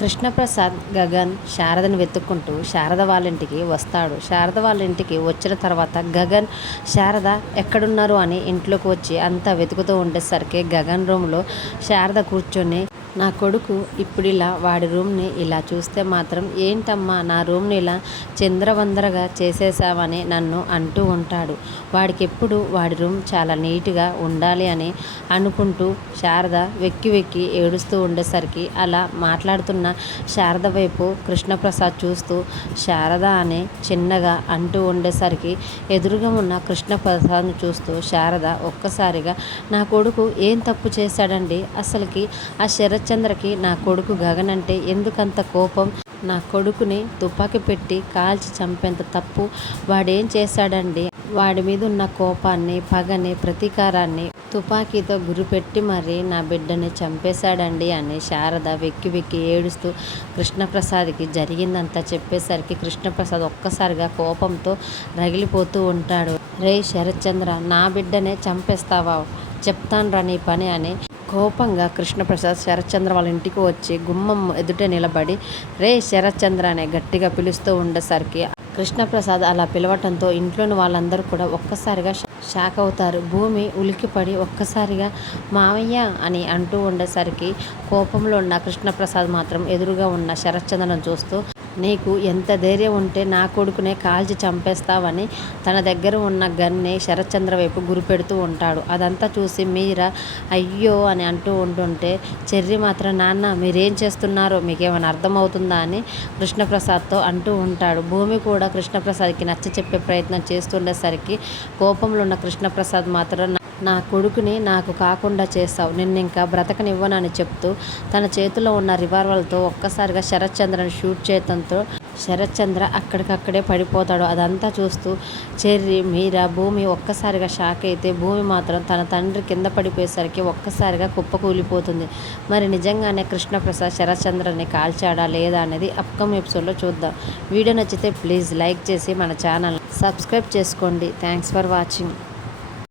కృష్ణప్రసాద్ గగన్ శారదను వెతుక్కుంటూ శారద వాళ్ళ ఇంటికి వస్తాడు. శారద వాళ్ళ ఇంటికి వచ్చిన తర్వాత గగన్ శారద ఎక్కడున్నారు అని ఇంట్లోకి వచ్చి అంతా వెతుకుతూ ఉండేసరికి గగన్ రూమ్లో శారద కూర్చొని, నా కొడుకు ఇప్పుడు ఇలా వాడి రూమ్ని ఇలా చూస్తే మాత్రం ఏంటమ్మా నా రూమ్ని ఇలా చిందరవందరగా చేసేసావని నన్ను అంటూ ఉంటాడు. వాడికి ఎప్పుడు వాడి రూమ్ చాలా నీట్గా ఉండాలి అని అనుకుంటూ శారద వెక్కి వెక్కి ఏడుస్తూ ఉండేసరికి అలా మాట్లాడుతున్న శారద వైపు కృష్ణప్రసాద్ చూస్తూ శారద అని చిన్నగా అంటూ ఉండేసరికి ఎదురుగా ఉన్న కృష్ణప్రసాద్ను చూస్తూ శారద ఒక్కసారిగా, నా కొడుకు ఏం తప్పు చేశాడండి, అసలుకి ఆ శరత్చంద్రకి నా కొడుకు గగన్ అంటే ఎందుకంత కోపం, నా కొడుకుని తుపాకీ పెట్టి కాల్చి చంపేంత తప్పు వాడేం చేశాడండి, వాడి మీద ఉన్న కోపాన్ని పగని ప్రతీకారాన్ని తుపాకీతో గురిపెట్టి మరీ నా బిడ్డని చంపేశాడండి అని శారద వెక్కి వెక్కి ఏడుస్తూ కృష్ణప్రసాద్కి జరిగిందంతా చెప్పేసరికి కృష్ణప్రసాద్ ఒక్కసారిగా కోపంతో రగిలిపోతూ ఉంటాడు. రే శరత్చంద్ర, నా బిడ్డనే చంపేస్తావా, చెప్తాన్రా నీ పని అని కోపంగా కృష్ణప్రసాద్ శరత్చంద్ర వాళ్ళ ఇంటికి వచ్చి గుమ్మం ఎదుట నిలబడి రే శరత్చంద్ర అనే గట్టిగా పిలుస్తూ ఉండేసరికి కృష్ణప్రసాద్ అలా పిలవటంతో ఇంట్లోని వాళ్ళందరూ కూడా ఒక్కసారిగా షాక్ అవుతారు. భూమి ఉలికిపడి ఒక్కసారిగా మావయ్య అని అంటూ ఉండేసరికి కోపంలో ఉన్న కృష్ణప్రసాద్ మాత్రం ఎదురుగా ఉన్న శరత్చంద్రను చూస్తూ, నీకు ఎంత ధైర్యం ఉంటే నా కొడుకునే కాల్చి చంపేస్తావని తన దగ్గర ఉన్న గన్నే శరత్చంద్ర వైపు గురిపెడుతూ ఉంటాడు. అదంతా చూసి మీరా అయ్యో అని అంటూ ఉంటుంటే చెర్రి మాత్రం, నాన్న మీరేం చేస్తున్నారో మీకేమైనా అర్థమవుతుందా అని కృష్ణప్రసాద్తో అంటూ ఉంటాడు. భూమి కూడా కృష్ణప్రసాద్కి నచ్చ చెప్పే ప్రయత్నం చేస్తుండేసరికి కోపంలో ఉన్న కృష్ణప్రసాద్ మాత్రం, నా కొడుకుని నాకు కాకుండా చేస్తావు, నిన్నింకా బ్రతకనివ్వనని చెప్తూ తన చేతిలో ఉన్న రివాల్వర్తో ఒక్కసారిగా శరత్చంద్రని షూట్ చేయడంతో శరత్చంద్ర అక్కడికక్కడే పడిపోతాడు. అదంతా చూస్తూ చెర్రి మీరా భూమి ఒక్కసారిగా షాక్ అయితే భూమి మాత్రం తన తండ్రి కింద పడిపోయేసరికి ఒక్కసారిగా కుప్పకూలిపోతుంది. మరి నిజంగానే కృష్ణప్రసాద్ శరత్చంద్రని కాల్చాడా లేదా అనేది అప్కమింగ్ ఎపిసోడ్లో చూద్దాం. వీడియో నచ్చితే ప్లీజ్ లైక్ చేసి మన ఛానల్ సబ్స్క్రైబ్ చేసుకోండి. Thanks for watching.